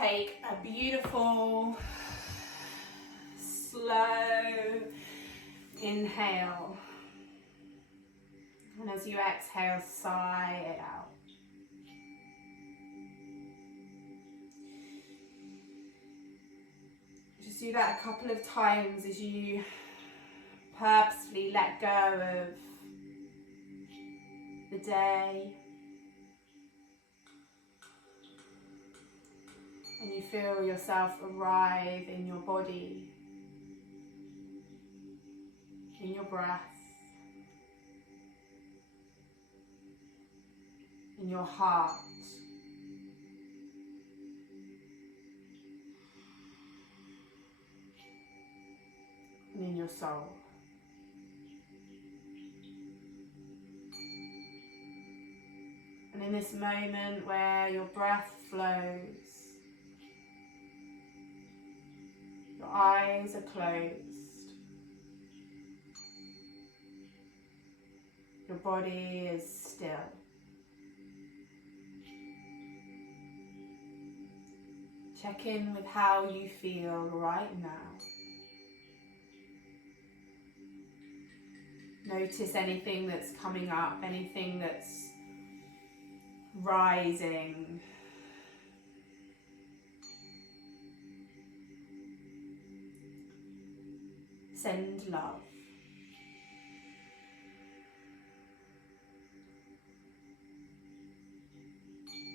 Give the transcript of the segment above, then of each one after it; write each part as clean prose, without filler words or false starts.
take a beautiful, slow inhale. And as you exhale, sigh it out. Just do that a couple of times as you purposefully let go of the day. And you feel yourself arrive in your body, in your breath, in your heart, and in your soul. And in this moment where your breath flows, your eyes are closed, your body is still. Check in with how you feel right now. Notice anything that's coming up, anything that's rising. Send love.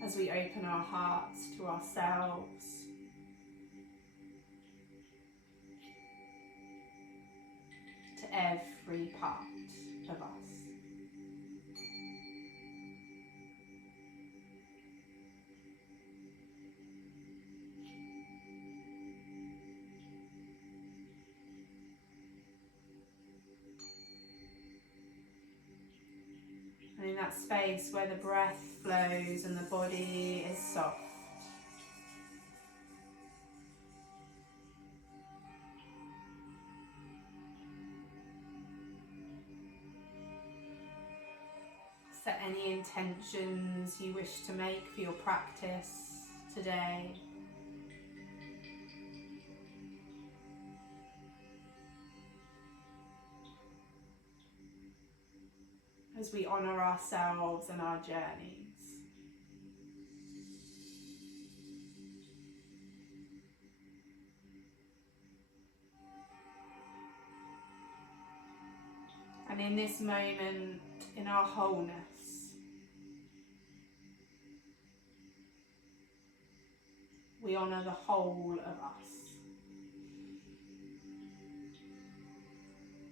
As we open our hearts to ourselves, to every part of us. And in that space where the breath flows and the body is soft, set any intentions you wish to make for your practice today. As we honour ourselves and our journeys. And in this moment, in our wholeness, we honour the whole of us.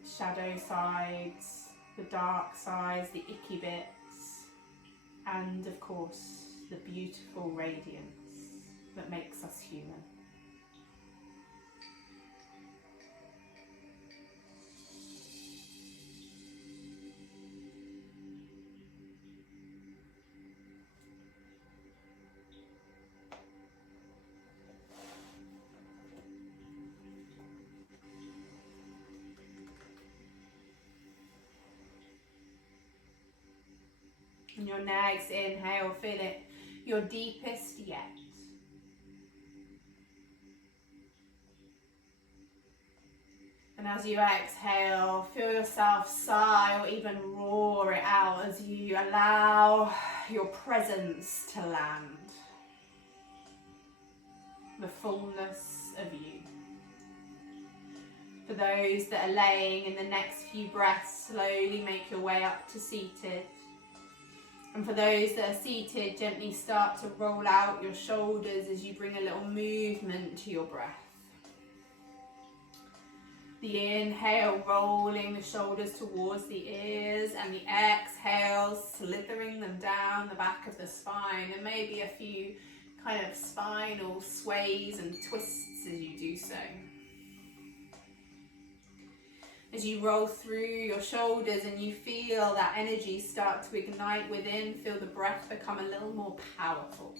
The shadow sides, the dark sides, the icky bits, and of course the beautiful radiance that makes us human. And your next inhale, feel it your deepest yet. And as you exhale, feel yourself sigh or even roar it out as you allow your presence to land. The fullness of you. For those that are laying, in the next few breaths, slowly make your way up to seated. And for those that are seated, gently start to roll out your shoulders as you bring a little movement to your breath. The inhale, rolling the shoulders towards the ears, and the exhale, slithering them down the back of the spine, and maybe a few kind of spinal sways and twists as you do so. As you roll through your shoulders and you feel that energy start to ignite within, feel the breath become a little more powerful.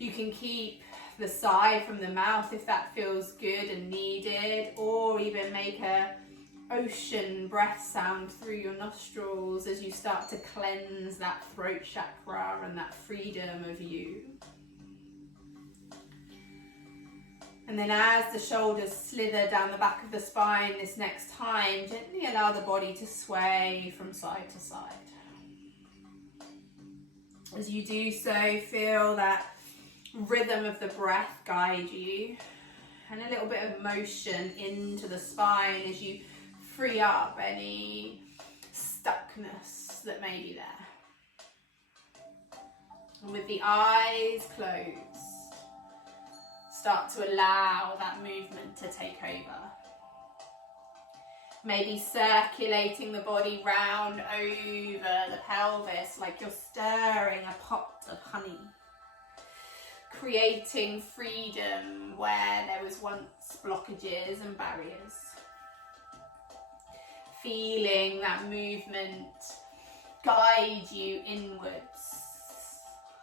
You can keep the sigh from the mouth if that feels good and needed, or even make a ocean breath sound through your nostrils as you start to cleanse that throat chakra and that freedom of you. And then as the shoulders slither down the back of the spine this next time, gently allow the body to sway from side to side. As you do so, feel that rhythm of the breath guide you, and a little bit of motion into the spine as you free up any stuckness that may be there. And with the eyes closed, start to allow that movement to take over. Maybe circulating the body round over the pelvis like you're stirring a pot of honey. Creating freedom where there was once blockages and barriers. Feeling that movement guide you inwards.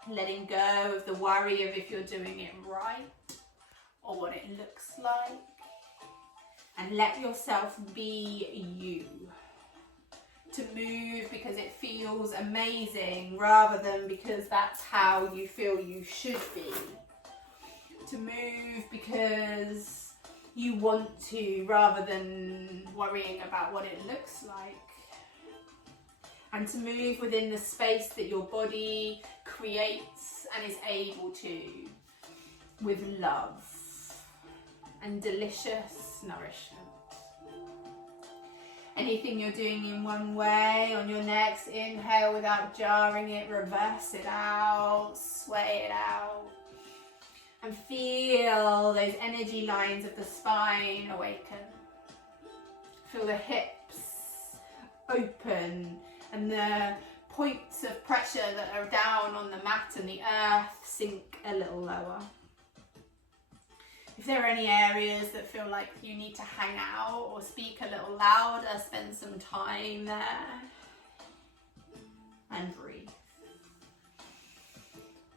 Letting go of the worry of if you're doing it right or what it looks like. And let yourself be you. To move because it feels amazing rather than because that's how you feel you should be. To move because you want to rather than worrying about what it looks like. And to move within the space that your body creates and is able to, with love and delicious nourishment. Anything you're doing in one way, on your next inhale without jarring it, reverse it out, sway it out. And feel those energy lines of the spine awaken. Feel the hips open and the points of pressure that are down on the mat and the earth sink a little lower. If there are any areas that feel like you need to hang out or speak a little louder, spend some time there and breathe.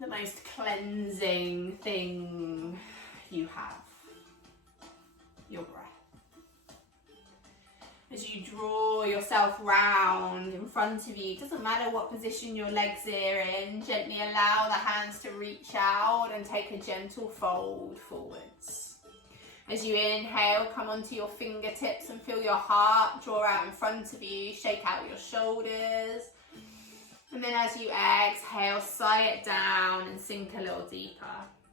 The most cleansing thing you have, your breath. As you draw yourself round in front of you, it doesn't matter what position your legs are in, gently allow the hands to reach out and take a gentle fold forwards. As you inhale, come onto your fingertips and feel your heart draw out in front of you, shake out your shoulders. And then as you exhale, sigh it down and sink a little deeper.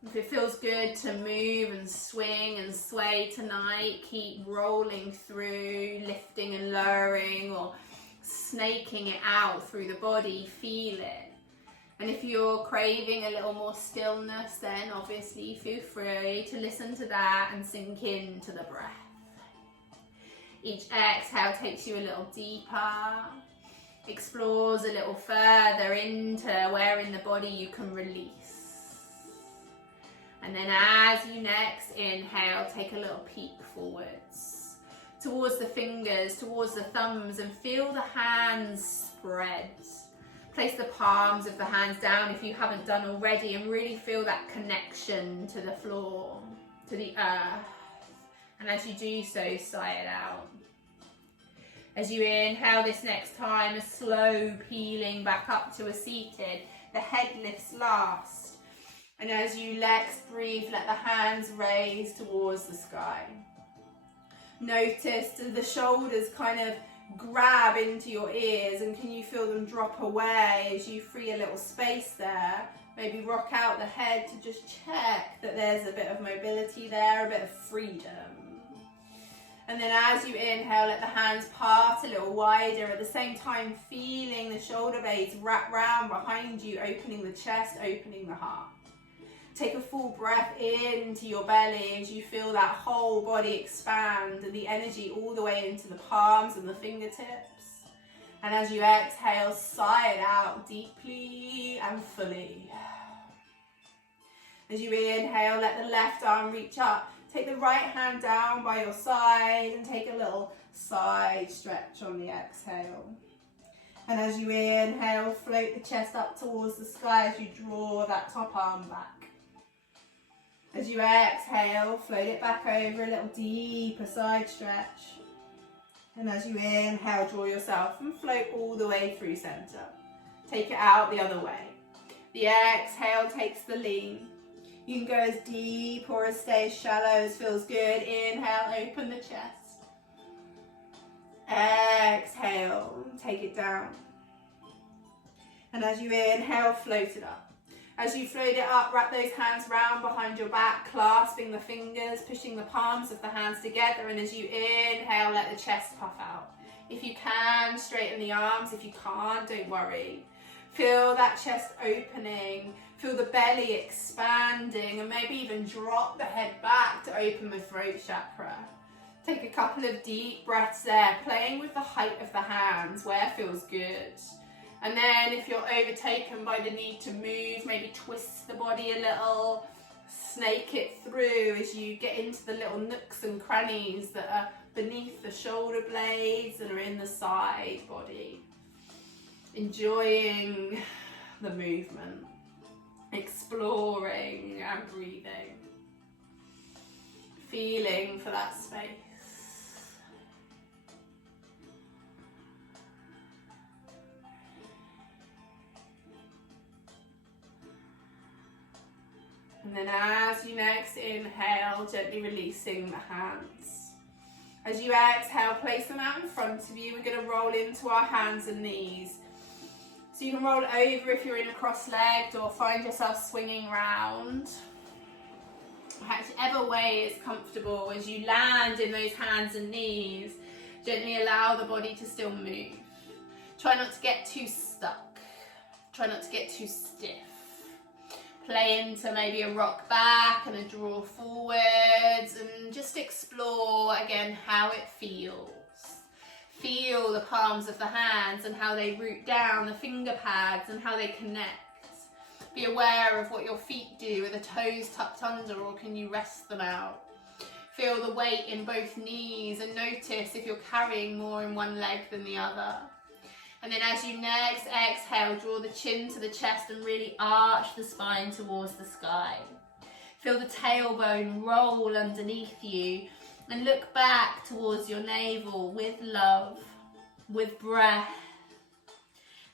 If it feels good to move and swing and sway tonight, keep rolling through, lifting and lowering or snaking it out through the body, feel it. And if you're craving a little more stillness, then obviously feel free to listen to that and sink into the breath. Each exhale takes you a little deeper, explores a little further into where in the body you can release. And then as you next inhale, take a little peek forwards, towards the fingers, towards the thumbs, and feel the hands spread. Place the palms of the hands down if you haven't done already, and really feel that connection to the floor, to the earth. And as you do so, sigh it out. As you inhale this next time, a slow peeling back up to a seated, the head lifts last. And as you breathe, let the hands raise towards the sky. Notice the shoulders kind of grab into your ears, and can you feel them drop away as you free a little space there? Maybe rock out the head to just check that there's a bit of mobility there, a bit of freedom. And then as you inhale, let the hands part a little wider, at the same time feeling the shoulder blades wrap round behind you, opening the chest, opening the heart. Take a full breath into your belly as you feel that whole body expand and the energy all the way into the palms and the fingertips. And as you exhale, sigh it out deeply and fully. As you inhale, let the left arm reach up. Take the right hand down by your side and take a little side stretch on the exhale. And as you inhale, float the chest up towards the sky as you draw that top arm back. As you exhale, float it back over, a little deeper side stretch. And as you inhale, draw yourself and float all the way through center. Take it out the other way. The exhale takes the lean. You can go as deep or as stay as shallow as feels good. Inhale, open the chest. Exhale, take it down. And as you inhale, float it up. As you float it up, wrap those hands round behind your back, clasping the fingers, pushing the palms of the hands together. And as you inhale, let the chest puff out. If you can, straighten the arms. If you can't, don't worry. Feel that chest opening. Feel the belly expanding, and maybe even drop the head back to open the throat chakra. Take a couple of deep breaths there, playing with the height of the hands, where feels good. And then if you're overtaken by the need to move, maybe twist the body a little, snake it through as you get into the little nooks and crannies that are beneath the shoulder blades and are in the side body. Enjoying the movement. Exploring and breathing, feeling for that space. And then as you next inhale, gently releasing the hands. As you exhale, place them out in front of you. We're going to roll into our hands and knees. So you can roll over if you're in a cross-legged, or find yourself swinging round. Whichever way is comfortable. As you land in those hands and knees, gently allow the body to still move. Try not to get too stuck. Try not to get too stiff. Play into maybe a rock back and a draw forwards, and just explore again how it feels. Feel the palms of the hands and how they root down, the finger pads and how they connect. Be aware of what your feet do. Are the toes tucked under, or can you rest them out? Feel the weight in both knees, and notice if you're carrying more in one leg than the other. And then as you next exhale, draw the chin to the chest and really arch the spine towards the sky. Feel the tailbone roll underneath you. And look back towards your navel with love, with breath.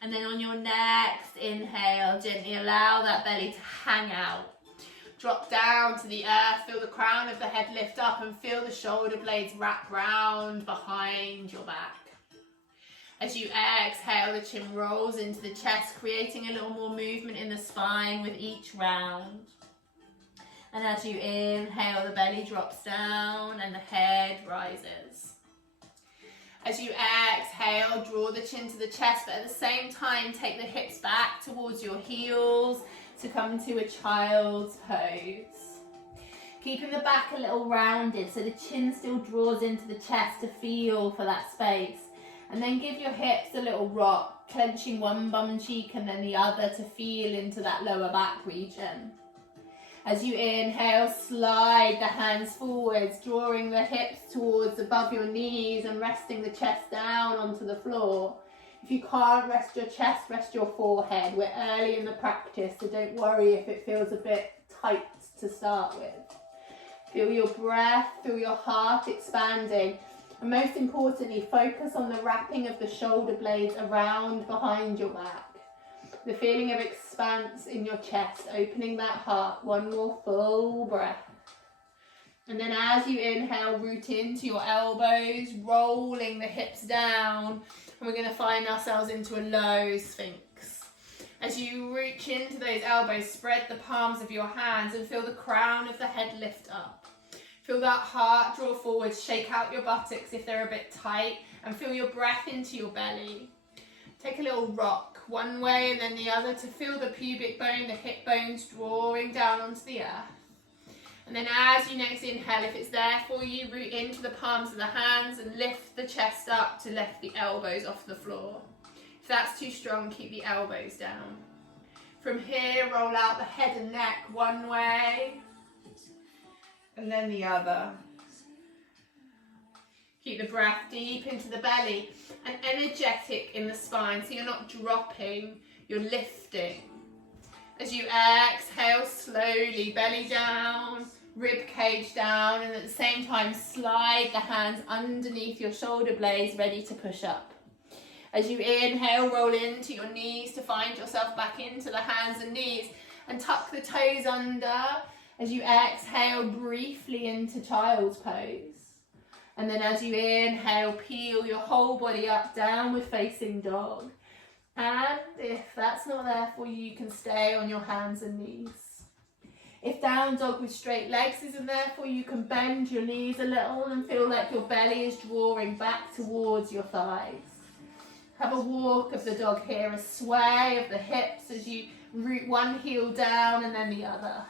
And then on your next inhale, gently allow that belly to hang out. Drop down to the earth, feel the crown of the head lift up, and feel the shoulder blades wrap round behind your back. As you exhale, the chin rolls into the chest, creating a little more movement in the spine with each round. And as you inhale, the belly drops down and the head rises. As you exhale, draw the chin to the chest, but at the same time, take the hips back towards your heels to come to a child's pose. Keeping the back a little rounded so the chin still draws into the chest to feel for that space. And then give your hips a little rock, clenching one bum cheek and then the other to feel into that lower back region. As you inhale, slide the hands forwards, drawing the hips towards above your knees and resting the chest down onto the floor. If you can't rest your chest, rest your forehead. We're early in the practice, so don't worry if it feels a bit tight to start with. Feel your breath, feel your heart expanding. And most importantly, focus on the wrapping of the shoulder blades around behind your back. The feeling of expanse in your chest, opening that heart. One more full breath. And then as you inhale, root into your elbows, rolling the hips down. And we're going to find ourselves into a low sphinx. As you reach into those elbows, spread the palms of your hands and feel the crown of the head lift up. Feel that heart draw forward, shake out your buttocks if they're a bit tight, and feel your breath into your belly. Take a little rock one way and then the other to feel the pubic bone, the hip bones drawing down onto the earth. And then as you next inhale, if it's there for you, root into the palms of the hands and lift the chest up to lift the elbows off the floor. If that's too strong, keep the elbows down. From here, roll out the head and neck one way and then the other. Keep the breath deep into the belly and energetic in the spine, so you're not dropping, you're lifting. As you exhale, slowly belly down, rib cage down, and at the same time slide the hands underneath your shoulder blades, ready to push up. As you inhale, roll into your knees to find yourself back into the hands and knees, and tuck the toes under As you exhale briefly into child's pose. And then as you inhale, peel your whole body up, downward facing dog. And if that's not there for you, you can stay on your hands and knees. If down dog with straight legs isn't there for you, you can bend your knees a little and feel like your belly is drawing back towards your thighs. Have a walk of the dog here, a sway of the hips as you root one heel down and then the other.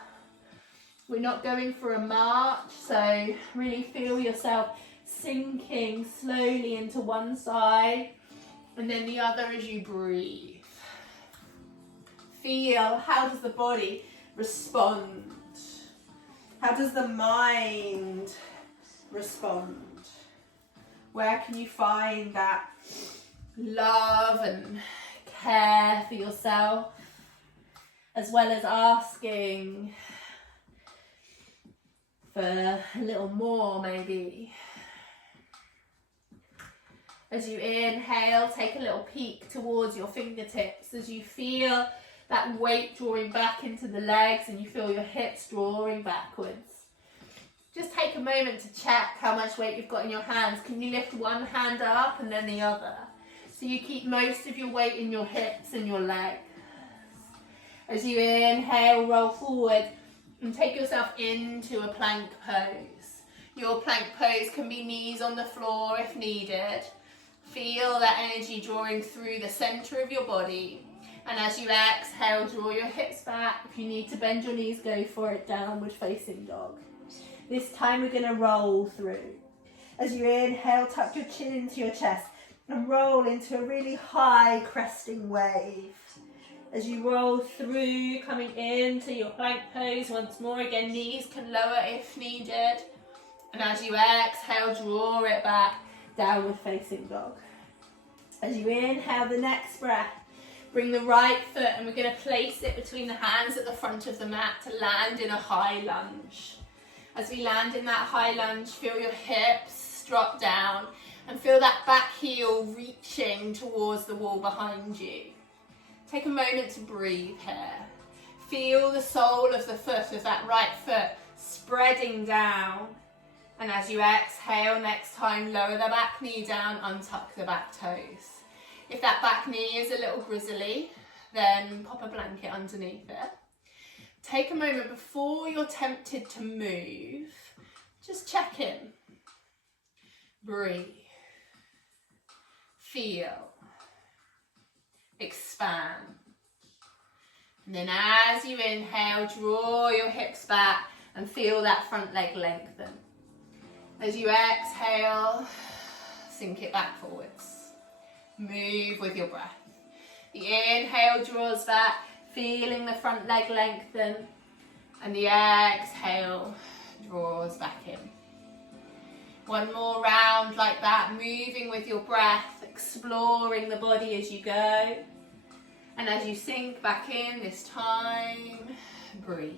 We're not going for a march, so really feel yourself sinking slowly into one side and then the other as you breathe. Feel, how does the body respond? How does the mind respond? Where can you find that love and care for yourself, as well as asking for a little more maybe? As you inhale, take a little peek towards your fingertips as you feel that weight drawing back into the legs and you feel your hips drawing backwards. Just take a moment to check how much weight you've got in your hands. Can you lift one hand up and then the other? So you keep most of your weight in your hips and your legs. As you inhale, roll forward and take yourself into a plank pose. Your plank pose can be knees on the floor if needed. Feel that energy drawing through the center of your body. And as you exhale, draw your hips back. If you need to bend your knees, go for it, downward facing dog. This time we're going to roll through. As you inhale, tuck your chin into your chest and roll into a really high cresting wave. As you roll through, coming into your plank pose once more. Again, knees can lower if needed. And as you exhale, draw it back, downward facing dog. As you inhale, the next breath, bring the right foot and we're going to place it between the hands at the front of the mat to land in a high lunge. As we land in that high lunge, feel your hips drop down and feel that back heel reaching towards the wall behind you. Take a moment to breathe here. Feel the sole of the foot, of that right foot, spreading down. And as you exhale, next time, lower the back knee down, untuck the back toes. If that back knee is a little grizzly, then pop a blanket underneath it. Take a moment before you're tempted to move. Just check in. Breathe. Feel. Expand. And then as you inhale, draw your hips back and feel that front leg lengthen. As you exhale, sink it back forwards. Move with your breath. The inhale draws back, feeling the front leg lengthen, and the exhale draws back in. One more round like that, moving with your breath, exploring the body as you go. And as you sink back in this time, breathe.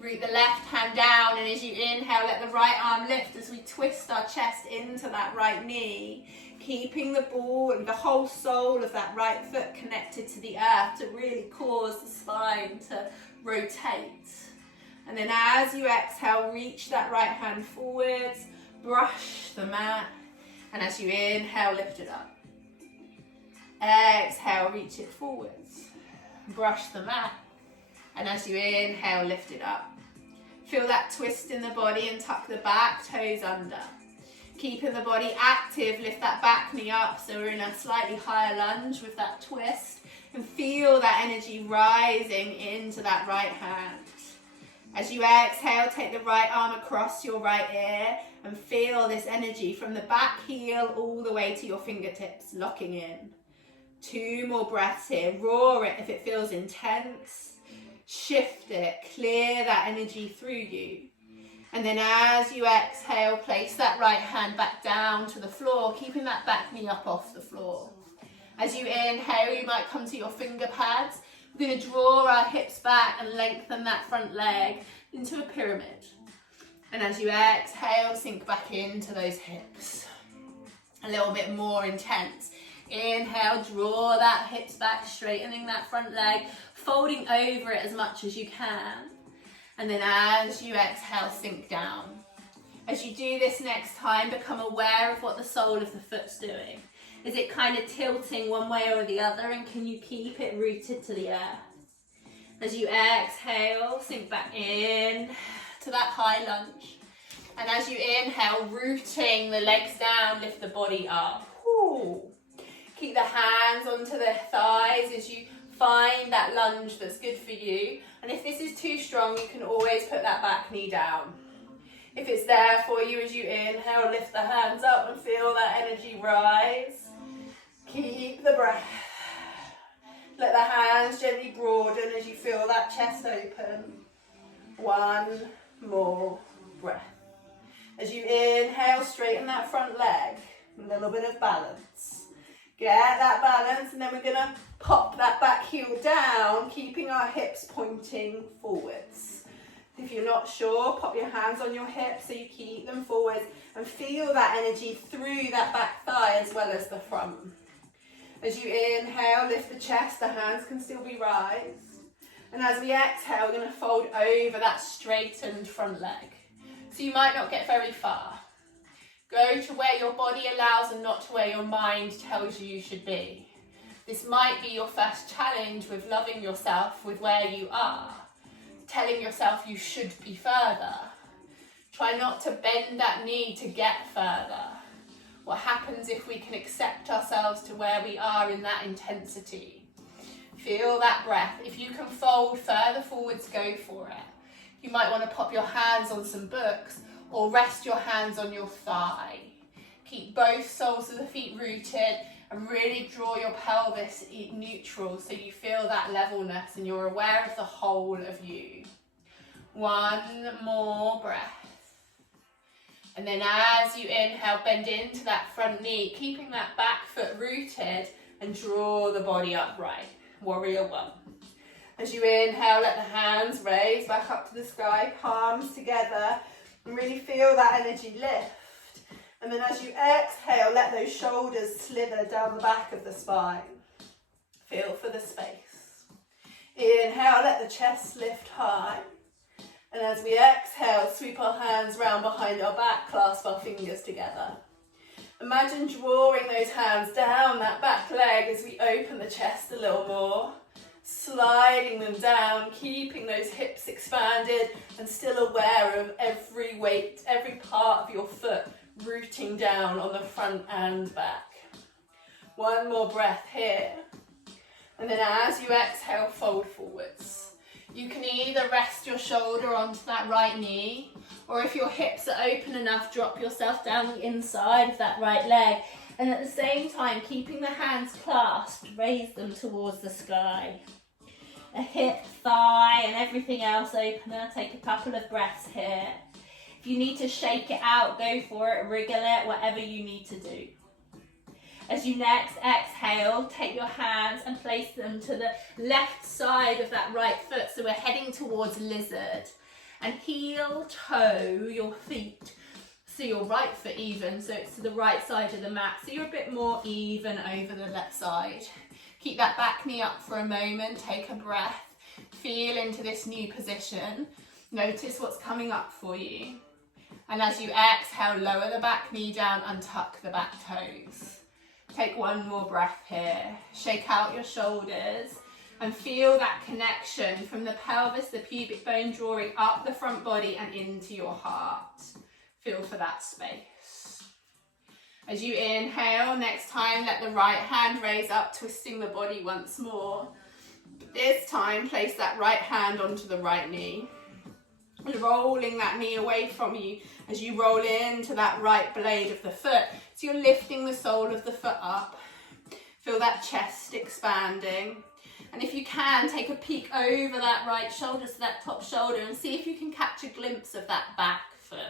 Root the left hand down, and as you inhale, let the right arm lift as we twist our chest into that right knee, keeping the whole sole of that right foot connected to the earth to really cause the spine to rotate. And then as you exhale, reach that right hand forwards, brush the mat, and as you inhale, lift it up. Exhale, reach it forwards, brush the mat, and as you inhale, lift it up. Feel that twist in the body and tuck the back toes under. Keeping the body active, lift that back knee up so we're in a slightly higher lunge with that twist, and feel that energy rising into that right hand. As you exhale, take the right arm across your right ear and feel this energy from the back heel all the way to your fingertips, locking in. 2 more breaths here. Roar it if it feels intense. Shift it, clear that energy through you. And then as you exhale, place that right hand back down to the floor, keeping that back knee up off the floor. As you inhale, you might come to your finger pads. We're going to draw our hips back and lengthen that front leg into a pyramid. And as you exhale, sink back into those hips. A little bit more intense. Inhale, draw that hips back, straightening that front leg, folding over it as much as you can. And then as you exhale, sink down. As you do this next time, become aware of what the sole of the foot's doing. Is it kind of tilting one way or the other, and can you keep it rooted to the earth? As you exhale, sink back in to that high lunge. And as you inhale, rooting the legs down, lift the body up. Ooh. Keep the hands onto the thighs as you find that lunge that's good for you. And if this is too strong, you can always put that back knee down. If it's there for you, as you inhale, lift the hands up and feel that energy rise. Keep the breath. Let the hands gently broaden as you feel that chest open. One more breath. As you inhale, straighten that front leg. A little bit of balance. Get that balance, and then we're going to pop that back heel down, keeping our hips pointing forwards. If you're not sure, pop your hands on your hips so you keep them forwards and feel that energy through that back thigh as well as the front. As you inhale, lift the chest, the hands can still be raised. And as we exhale, we're going to fold over that straightened front leg. So you might not get very far. Go to where your body allows and not to where your mind tells you you should be. This might be your first challenge with loving yourself with where you are, telling yourself you should be further. Try not to bend that knee to get further. What happens if we can accept ourselves to where we are in that intensity? Feel that breath. If you can fold further forwards, go for it. You might want to pop your hands on some books or rest your hands on your thigh. Keep both soles of the feet rooted and really draw your pelvis neutral so you feel that levelness and you're aware of the whole of you. One more breath. And then as you inhale, bend into that front knee, keeping that back foot rooted, and draw the body upright. Warrior one. As you inhale, let the hands raise back up to the sky, palms together, and really feel that energy lift. And then as you exhale, let those shoulders slither down the back of the spine. Feel for the space. Inhale, let the chest lift high. And as we exhale, sweep our hands round behind our back, clasp our fingers together. Imagine drawing those hands down that back leg as we open the chest a little more. Sliding them down, keeping those hips expanded and still aware of every weight, every part of your foot rooting down on the front and back. One more breath here. And then as you exhale, fold forwards. You can either rest your shoulder onto that right knee, or if your hips are open enough, drop yourself down the inside of that right leg. And at the same time, keeping the hands clasped, raise them towards the sky. A hip, thigh, and everything else opener. Take a couple of breaths here. If you need to shake it out, go for it, wriggle it, whatever you need to do. As you next exhale, take your hands and place them to the left side of that right foot. So we're heading towards lizard. And heel toe your feet. So your right foot even, so it's to the right side of the mat. So you're a bit more even over the left side. Keep that back knee up for a moment. Take a breath. Feel into this new position. Notice what's coming up for you. And as you exhale, lower the back knee down and tuck the back toes. Take one more breath here. Shake out your shoulders and feel that connection from the pelvis, the pubic bone, drawing up the front body and into your heart. Feel for that space. As you inhale, next time let the right hand raise up, twisting the body once more. This time, place that right hand onto the right knee. Rolling that knee away from you as you roll into that right blade of the foot. So you're lifting the sole of the foot up. Feel that chest expanding. And if you can, take a peek over that right shoulder, so that top shoulder, and see if you can catch a glimpse of that back foot.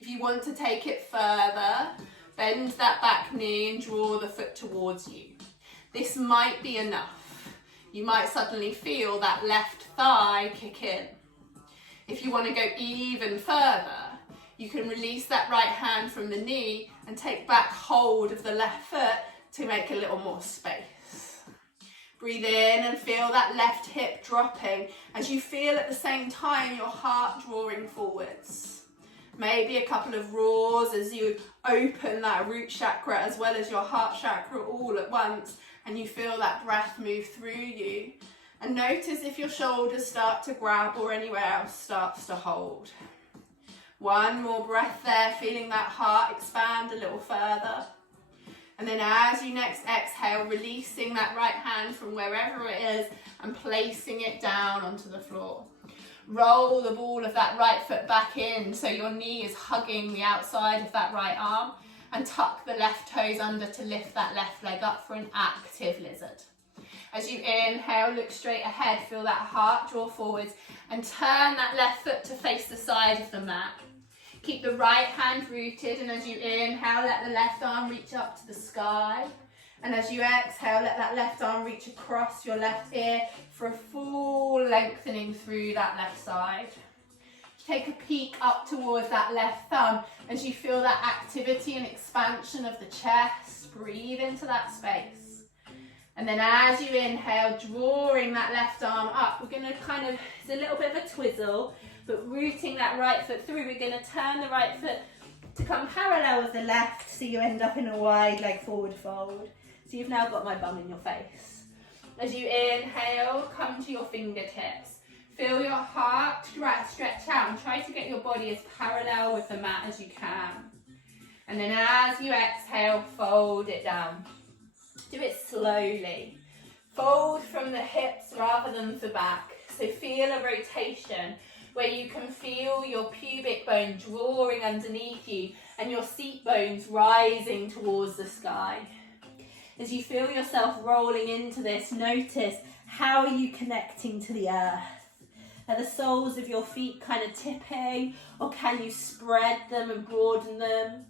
If you want to take it further, bend that back knee and draw the foot towards you. This might be enough. You might suddenly feel that left thigh kick in. If you want to go even further, you can release that right hand from the knee and take back hold of the left foot to make a little more space. Breathe in and feel that left hip dropping as you feel at the same time your heart drawing forwards. Maybe a couple of roars as you open that root chakra as well as your heart chakra all at once, and you feel that breath move through you. And notice if your shoulders start to grab or anywhere else starts to hold. One more breath there, feeling that heart expand a little further. And then as you next exhale, releasing that right hand from wherever it is and placing it down onto the floor. Roll the ball of that right foot back in so your knee is hugging the outside of that right arm, and tuck the left toes under to lift that left leg up for an active lizard. As you inhale, look straight ahead, feel that heart draw forwards and turn that left foot to face the side of the mat. Keep the right hand rooted, and as you inhale, let the left arm reach up to the sky. And as you exhale, let that left arm reach across your left ear for a full lengthening through that left side. Take a peek up towards that left thumb as you feel that activity and expansion of the chest. Breathe into that space. And then as you inhale, drawing that left arm up, we're going to it's a little bit of a twizzle, but rooting that right foot through, we're going to turn the right foot to come parallel with the left, so you end up in a wide leg forward fold. So you've now got my bum in your face. As you inhale, come to your fingertips. Feel your heart stretch out and try to get your body as parallel with the mat as you can. And then as you exhale, fold it down. Do it slowly. Fold from the hips rather than the back. So feel a rotation where you can feel your pubic bone drawing underneath you and your seat bones rising towards the sky. As you feel yourself rolling into this, notice how are you connecting to the earth? Are the soles of your feet kind of tipping, or can you spread them and broaden them?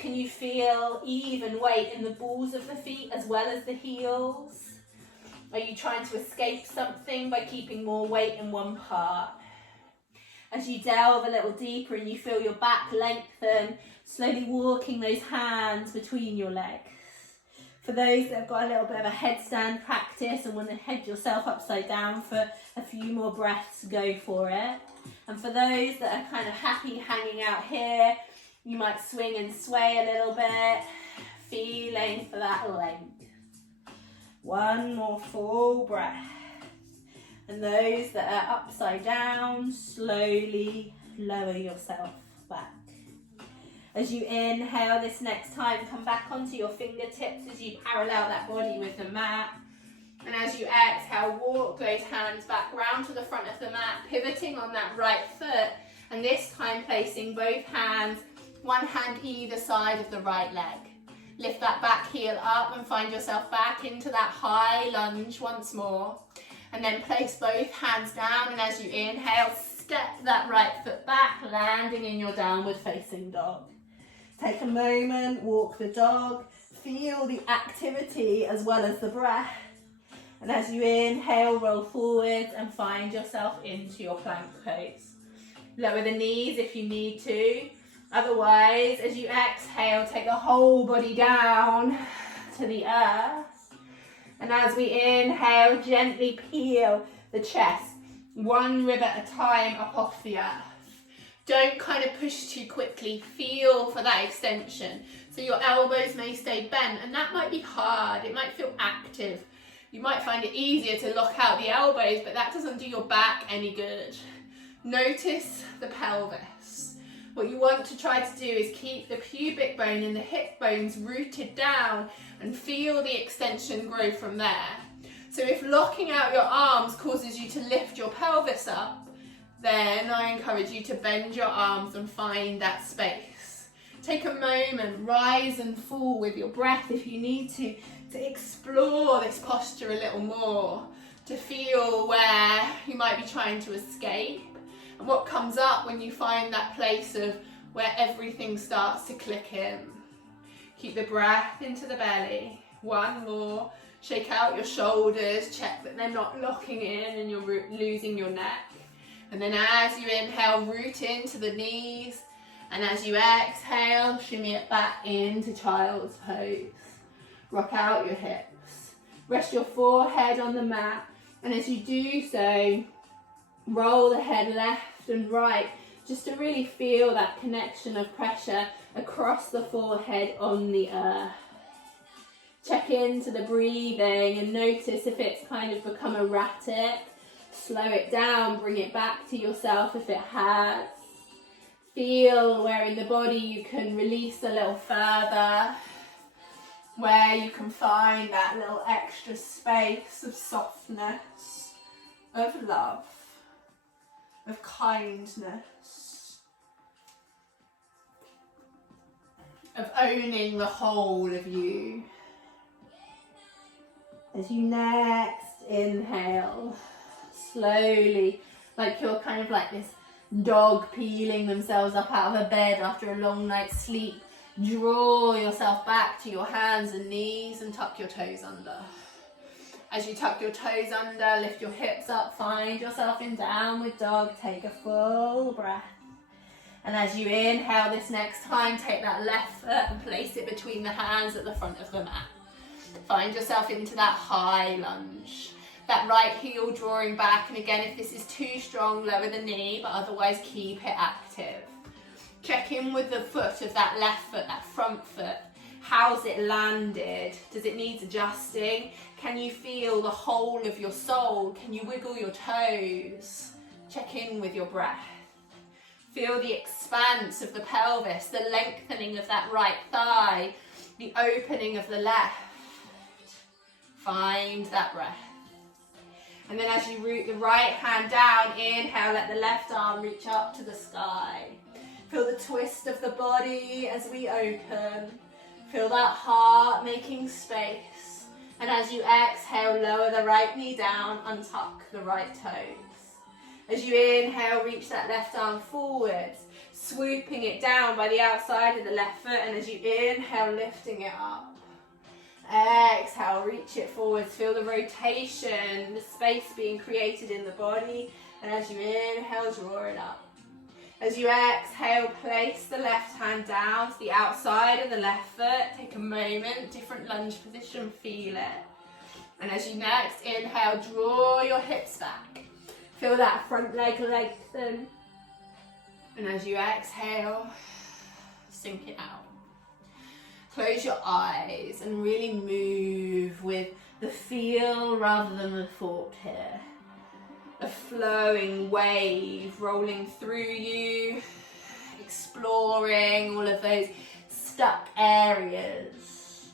Can you feel even weight in the balls of the feet as well as the heels? Are you trying to escape something by keeping more weight in one part? As you delve a little deeper and you feel your back lengthen, slowly walking those hands between your legs. For those that have got a little bit of a headstand practice and want to head yourself upside down for a few more breaths, go for it. And for those that are kind of happy hanging out here, you might swing and sway a little bit, feeling for that length. One more full breath. And those that are upside down, slowly lower yourself back. As you inhale this next time, come back onto your fingertips as you parallel that body with the mat. And as you exhale, walk those hands back round to the front of the mat, pivoting on that right foot, and this time placing both hands, one hand either side of the right leg. Lift that back heel up and find yourself back into that high lunge once more. And then place both hands down, and as you inhale, step that right foot back, landing in your downward facing dog. Take a moment, walk the dog, feel the activity as well as the breath. And as you inhale, roll forwards and find yourself into your plank pose. Lower the knees if you need to. Otherwise, as you exhale, take the whole body down to the earth. And as we inhale, gently peel the chest, one rib at a time up off the earth. Don't kind of push too quickly, feel for that extension. So your elbows may stay bent, and that might be hard, it might feel active. You might find it easier to lock out the elbows, but that doesn't do your back any good. Notice the pelvis. What you want to try to do is keep the pubic bone and the hip bones rooted down and feel the extension grow from there. So if locking out your arms causes you to lift your pelvis up, then I encourage you to bend your arms and find that space. Take a moment, rise and fall with your breath if you need to explore this posture a little more, to feel where you might be trying to escape and what comes up when you find that place of where everything starts to click in. Keep the breath into the belly. One more. Shake out your shoulders, check that they're not locking in and you're losing your neck. And then as you inhale, root into the knees. And as you exhale, shimmy it back into child's pose. Rock out your hips. Rest your forehead on the mat, and as you do so, roll the head left and right, just to really feel that connection of pressure across the forehead on the earth. Check into the breathing and notice if it's kind of become erratic. Slow it down, bring it back to yourself if it has. Feel where in the body you can release a little further, where you can find that little extra space of softness, of love, of kindness, of owning the whole of you. As you next inhale, slowly, like you're kind of like this dog peeling themselves up out of a bed after a long night's sleep, draw yourself back to your hands and knees and tuck your toes under. As you tuck your toes under, lift your hips up, find yourself in downward dog, take a full breath. And as you inhale this next time, take that left foot and place it between the hands at the front of the mat. Find yourself into that high lunge. That right heel drawing back, and again, if this is too strong, lower the knee, but otherwise keep it active. Check in with the foot of that left foot, that front foot. How's it landed? Does it need adjusting? Can you feel the whole of your sole? Can you wiggle your toes? Check in with your breath. Feel the expanse of the pelvis, the lengthening of that right thigh, the opening of the left. Find that breath. And then as you root the right hand down, inhale, let the left arm reach up to the sky. Feel the twist of the body as we open. Feel that heart making space. And as you exhale, lower the right knee down, untuck the right toes. As you inhale, reach that left arm forwards, swooping it down by the outside of the left foot. And as you inhale, lifting it up. Exhale, reach it forwards, feel the rotation, the space being created in the body, and as you inhale, draw it up. As you exhale, place the left hand down to the outside of the left foot, take a moment, different lunge position, feel it. And as you next inhale, draw your hips back, feel that front leg lengthen, and as you exhale, sink it out. Close your eyes and really move with the feel rather than the thought here. A flowing wave rolling through you, exploring all of those stuck areas.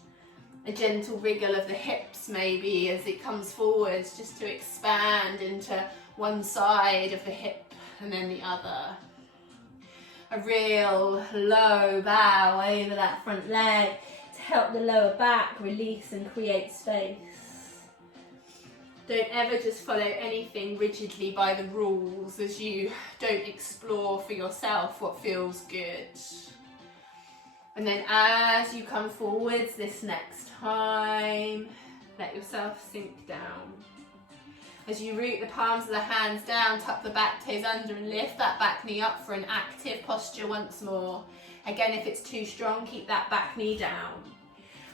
A gentle wriggle of the hips maybe as it comes forwards, just to expand into one side of the hip and then the other. A real low bow over that front leg to help the lower back release and create space. Don't ever just follow anything rigidly by the rules, as you don't explore for yourself what feels good. And then as you come forwards this next time, let yourself sink down. As you root the palms of the hands down, tuck the back toes under and lift that back knee up for an active posture once more. Again, if it's too strong, keep that back knee down.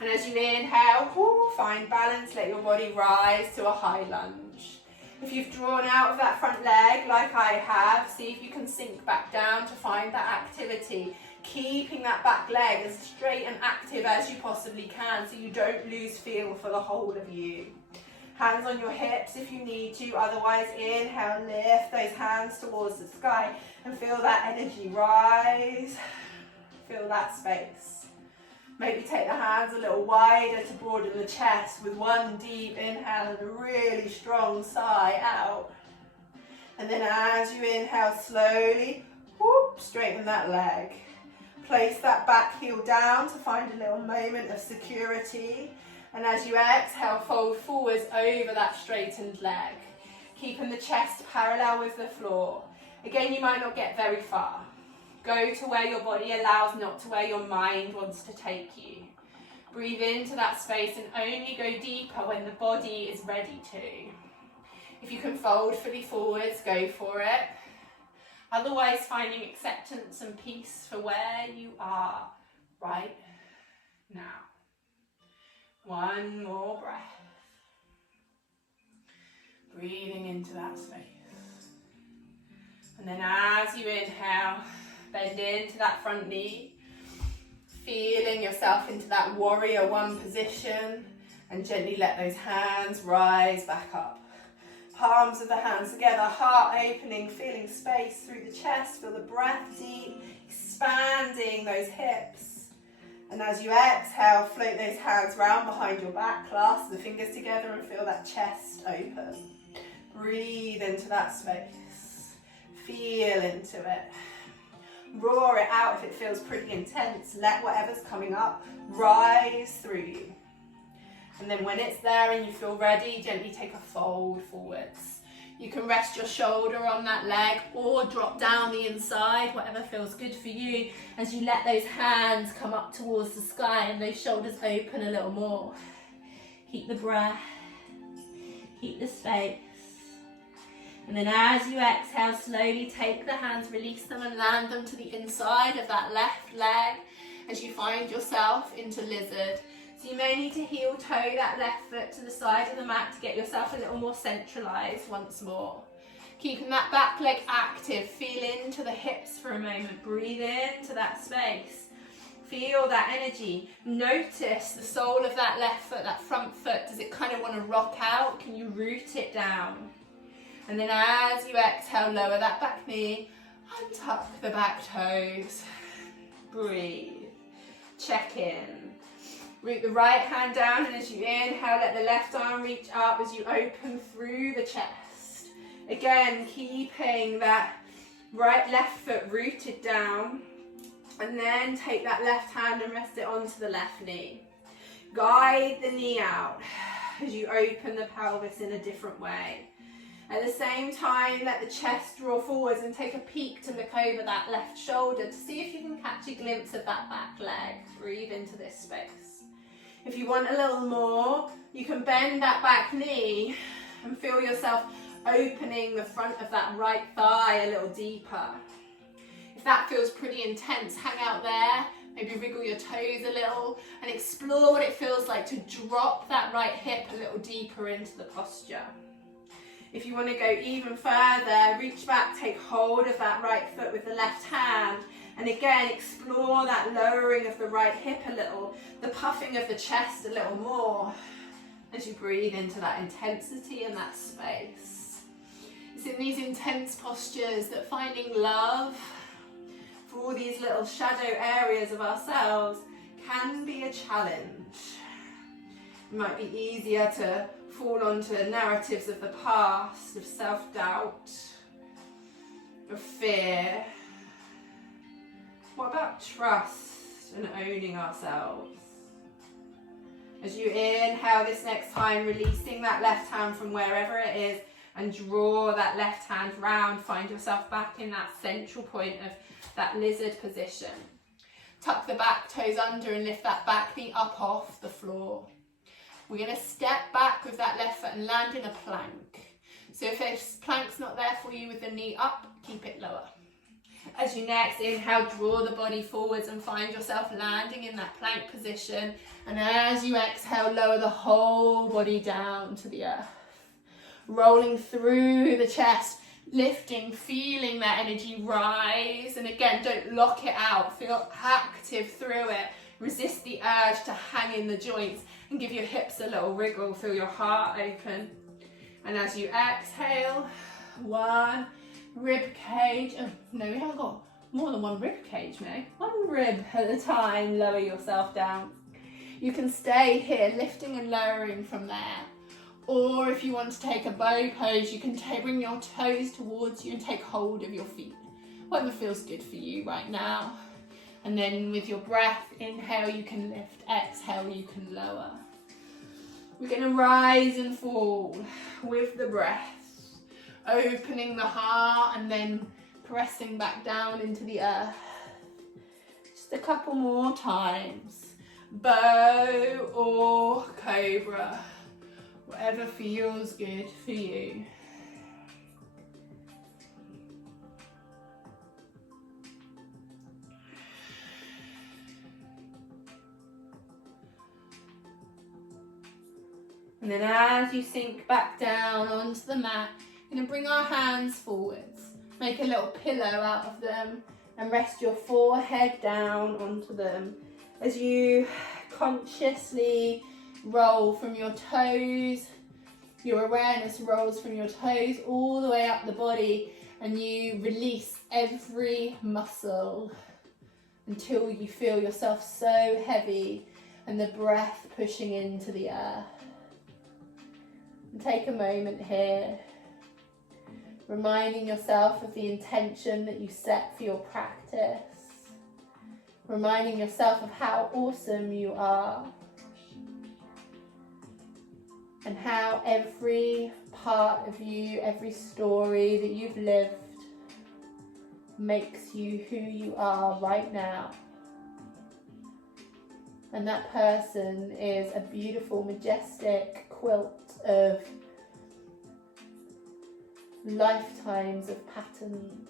And as you inhale, find balance, let your body rise to a high lunge. If you've drawn out of that front leg like I have, see if you can sink back down to find that activity. Keeping that back leg as straight and active as you possibly can so you don't lose feel for the whole of you. Hands on your hips if you need to, otherwise inhale, lift those hands towards the sky and feel that energy rise. Feel that space. Maybe take the hands a little wider to broaden the chest with one deep inhale and a really strong sigh out. And then as you inhale slowly, straighten that leg. Place that back heel down to find a little moment of security. And as you exhale, fold forwards over that straightened leg, keeping the chest parallel with the floor. Again, you might not get very far. Go to where your body allows, not to where your mind wants to take you. Breathe into that space and only go deeper when the body is ready to. If you can fold fully forwards, go for it. Otherwise, finding acceptance and peace for where you are right now. One more breath. Breathing into that space. And then as you inhale, bend into that front knee, feeling yourself into that warrior one position, and gently let those hands rise back up. Palms of the hands together, heart opening, feeling space through the chest, feel the breath deep, expanding those hips. And as you exhale, float those hands round behind your back, clasp the fingers together and feel that chest open. Breathe into that space. Feel into it. Roar it out if it feels pretty intense. Let whatever's coming up rise through you. And then when it's there and you feel ready, gently take a fold forwards. You can rest your shoulder on that leg or drop down the inside, whatever feels good for you, as you let those hands come up towards the sky and those shoulders open a little more. Keep the breath, keep the space. And then as you exhale, slowly take the hands, release them and land them to the inside of that left leg as you find yourself into lizard. So you may need to heel toe that left foot to the side of the mat to get yourself a little more centralised once more. Keeping that back leg active, feel into the hips for a moment, breathe into that space. Feel that energy. Notice the sole of that left foot, that front foot, does it kind of want to rock out? Can you root it down? And then as you exhale, lower that back knee, untuck the back toes, breathe, check in. Root the right hand down, and as you inhale, let the left arm reach up as you open through the chest. Again, keeping that left foot rooted down, and then take that left hand and rest it onto the left knee. Guide the knee out as you open the pelvis in a different way. At the same time, let the chest draw forwards and take a peek to look over that left shoulder to see if you can catch a glimpse of that back leg. Breathe into this space. If you want a little more, you can bend that back knee and feel yourself opening the front of that right thigh a little deeper. If that feels pretty intense, hang out there, maybe wriggle your toes a little and explore what it feels like to drop that right hip a little deeper into the posture. If you want to go even further, reach back, take hold of that right foot with the left hand, and again explore that lowering of the right hip a little, the puffing of the chest a little more as you breathe into that intensity and that space. It's in these intense postures that finding love for all these little shadow areas of ourselves can be a challenge. It might be easier to fall onto narratives of the past, of self-doubt, of fear. What about trust and owning ourselves? As you inhale this next time, releasing that left hand from wherever it is and draw that left hand round, find yourself back in that central point of that lizard position. Tuck the back toes under and lift that back knee up off the floor. We're going to step back with that left foot and land in a plank. So if this plank's not there for you with the knee up, keep it lower. As you next inhale, draw the body forwards and find yourself landing in that plank position. And as you exhale, lower the whole body down to the earth. Rolling through the chest, lifting, feeling that energy rise. And again, don't lock it out. Feel active through it. Resist the urge to hang in the joints and give your hips a little wriggle. Feel your heart open. And as you exhale, one rib cage. Oh, no, we haven't got more than one rib cage, Meg. One rib at a time, lower yourself down. You can stay here, lifting and lowering from there. Or if you want to take a bow pose, you can bring your toes towards you and take hold of your feet. Whatever feels good for you right now. And then with your breath, inhale, you can lift. Exhale, you can lower. We're going to rise and fall with the breath. Opening the heart and then pressing back down into the earth. Just a couple more times. Bow or cobra. Whatever feels good for you. And then as you sink back down onto the mat, we're going to bring our hands forwards. Make a little pillow out of them and rest your forehead down onto them as you consciously roll from your toes. Your awareness rolls from your toes all the way up the body, and you release every muscle until you feel yourself so heavy and the breath pushing into the earth. And take a moment here, reminding yourself of the intention that you set for your practice, reminding yourself of how awesome you are, and how every part of you, every story that you've lived makes you who you are right now. And that person is a beautiful, majestic quilt of lifetimes of patterns.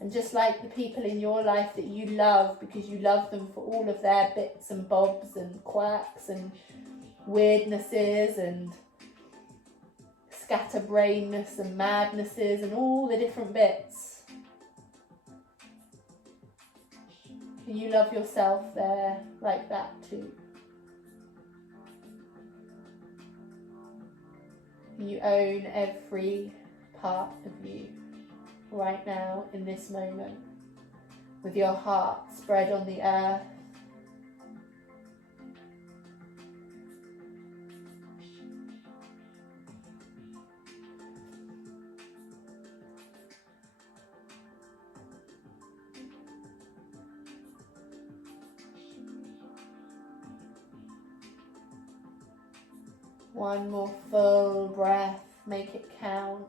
And just like the people in your life that you love because you love them for all of their bits and bobs and quirks and weirdnesses and scatterbrainness and madnesses and all the different bits, can you love yourself there like that too? Can you own every part of you right now in this moment, with your heart spread on the earth? One more full breath, make it count.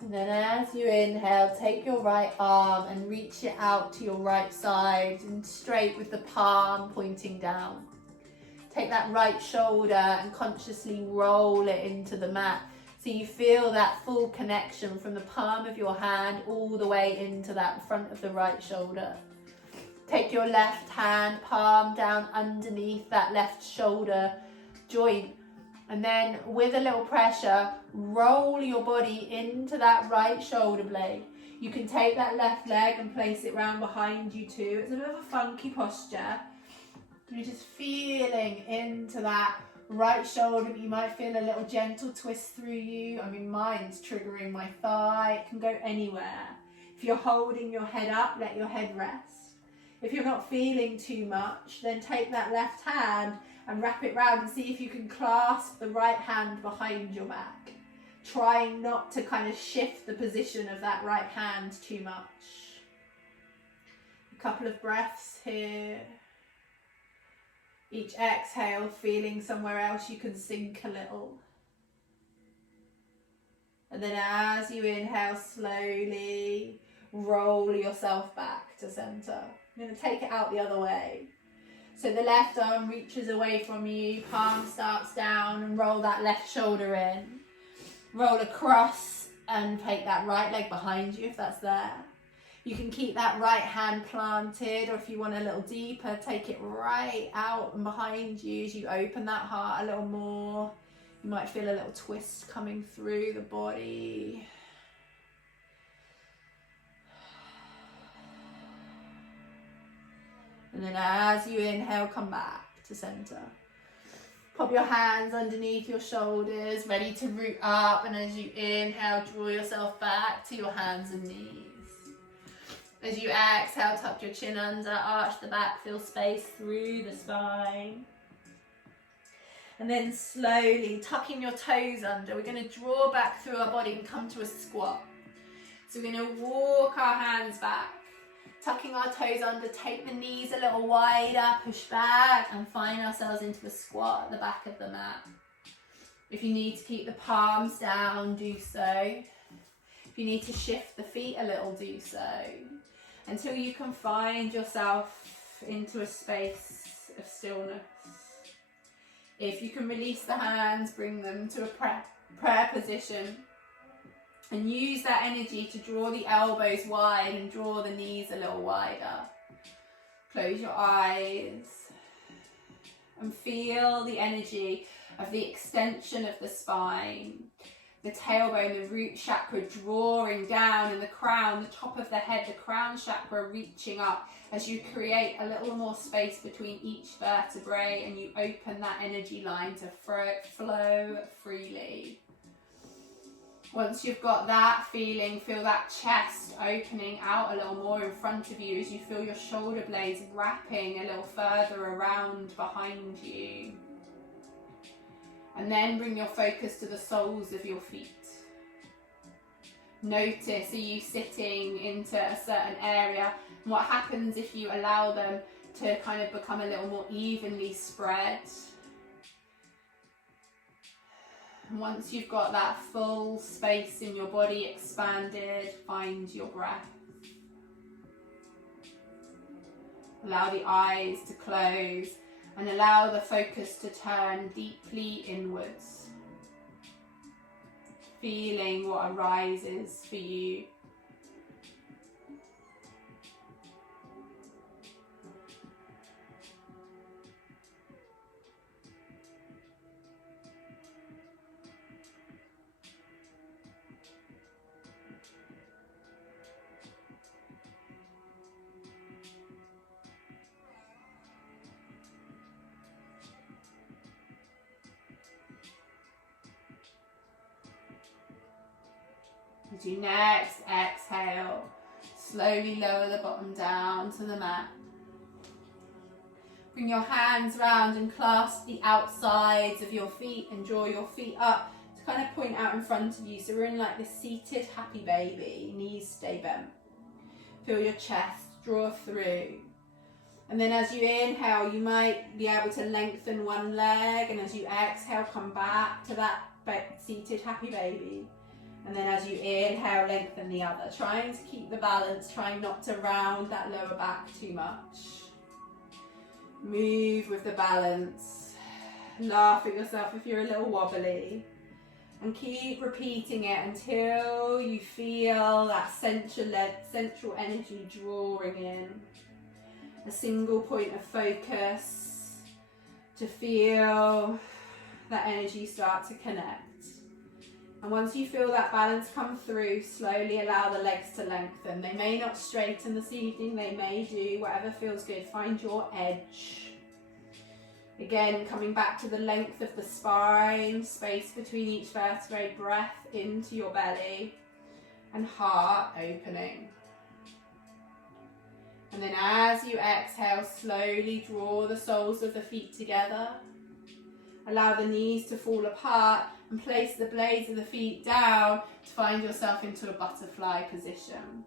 And then as you inhale, take your right arm and reach it out to your right side and straight with the palm pointing down. Take that right shoulder and consciously roll it into the mat so you feel that full connection from the palm of your hand all the way into that front of the right shoulder. Take your left hand, palm down underneath that left shoulder joint, and then with a little pressure, roll your body into that right shoulder blade. You can take that left leg and place it round behind you too. It's a bit of a funky posture. You're just feeling into that right shoulder, but you might feel a little gentle twist through you. I mean, mine's triggering my thigh. It can go anywhere. If you're holding your head up, let your head rest. If you're not feeling too much, then take that left hand and wrap it round and see if you can clasp the right hand behind your back. Trying not to kind of shift the position of that right hand too much. A couple of breaths here. Each exhale, feeling somewhere else you can sink a little. And then as you inhale, slowly roll yourself back to center. I'm going to take it out the other way. So the left arm reaches away from you, palm starts down, and roll that left shoulder in. Roll across and take that right leg behind you if that's there. You can keep that right hand planted, or if you want a little deeper, take it right out and behind you as you open that heart a little more. You might feel a little twist coming through the body. And then as you inhale, come back to center. Pop your hands underneath your shoulders, ready to root up. And as you inhale, draw yourself back to your hands and knees. As you exhale, tuck your chin under, arch the back, feel space through the spine. And then slowly tucking your toes under, we're going to draw back through our body and come to a squat. So we're going to walk our hands back. Tucking our toes under, take the knees a little wider, push back and find ourselves into a squat at the back of the mat. If you need to keep the palms down, do so. If you need to shift the feet a little, do so. Until you can find yourself into a space of stillness. If you can release the hands, bring them to a prayer position. And use that energy to draw the elbows wide and draw the knees a little wider. Close your eyes and feel the energy of the extension of the spine, the tailbone, the root chakra drawing down, and the crown, the top of the head, the crown chakra reaching up as you create a little more space between each vertebrae and you open that energy line to flow freely. Once you've got that feeling, feel that chest opening out a little more in front of you as you feel your shoulder blades wrapping a little further around behind you. And then bring your focus to the soles of your feet. Notice, are you sitting into a certain area? And what happens if you allow them to kind of become a little more evenly spread? And once you've got that full space in your body expanded, find your breath. Allow the eyes to close and allow the focus to turn deeply inwards. Feeling what arises for you. As you next exhale, slowly lower the bottom down to the mat. Bring your hands round and clasp the outsides of your feet and draw your feet up to kind of point out in front of you. So we're in like this seated happy baby, knees stay bent. Feel your chest draw through. And then as you inhale, you might be able to lengthen one leg, and as you exhale, come back to that seated happy baby. And then as you inhale, lengthen the other. Trying to keep the balance, trying not to round that lower back too much. Move with the balance. Laugh at yourself if you're a little wobbly. And keep repeating it until you feel that central energy drawing in. A single point of focus to feel that energy start to connect. And once you feel that balance come through, slowly allow the legs to lengthen. They may not straighten this evening, they may do whatever feels good. Find your edge. Again, coming back to the length of the spine, space between each vertebrae, breath into your belly, and heart opening. And then as you exhale, slowly draw the soles of the feet together. Allow the knees to fall apart and place the blades of the feet down to find yourself into a butterfly position.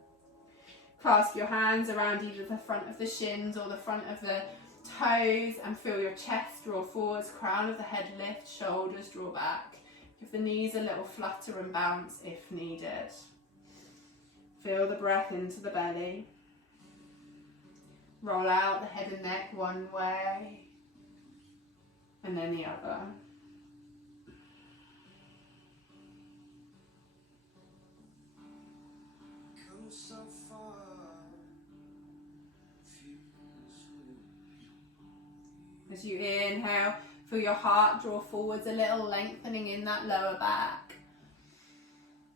Clasp your hands around either the front of the shins or the front of the toes and feel your chest draw forwards, crown of the head lift, shoulders draw back. Give the knees a little flutter and bounce if needed. Feel the breath into the belly. Roll out the head and neck one way and then the other. As you inhale, feel your heart draw forwards a little, lengthening in that lower back.